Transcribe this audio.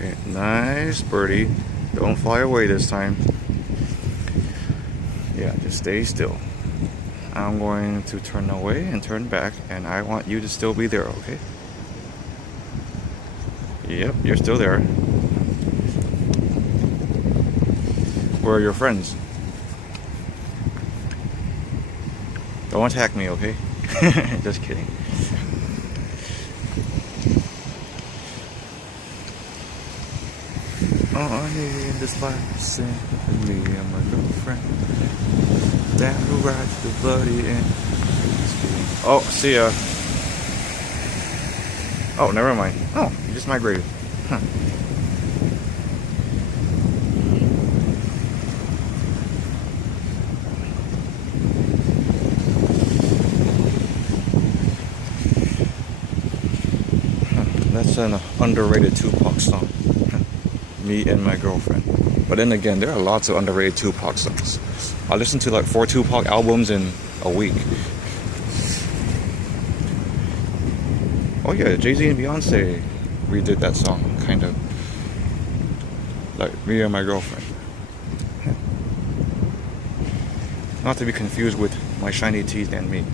Okay, nice birdie. Don't fly away this time. Yeah, just stay still. I'm going to turn away and turn back, and I want you to still be there, okay? Yep, you're still there. Where are your friends? Don't attack me, okay? Just kidding. All I need in this life is simply me and my girlfriend. That who rides the bloody end. Oh, see ya. Oh, never mind. Oh, you just migrated. Huh. That's an underrated Tupac song. Me and my girlfriend. But then again, there are lots of underrated Tupac songs. I listened to like 4 Tupac albums in a week. Oh yeah, Jay-Z and Beyonce redid that song, kind of. Like Me and My Girlfriend. Not to be confused with My Shiny Teeth and Me.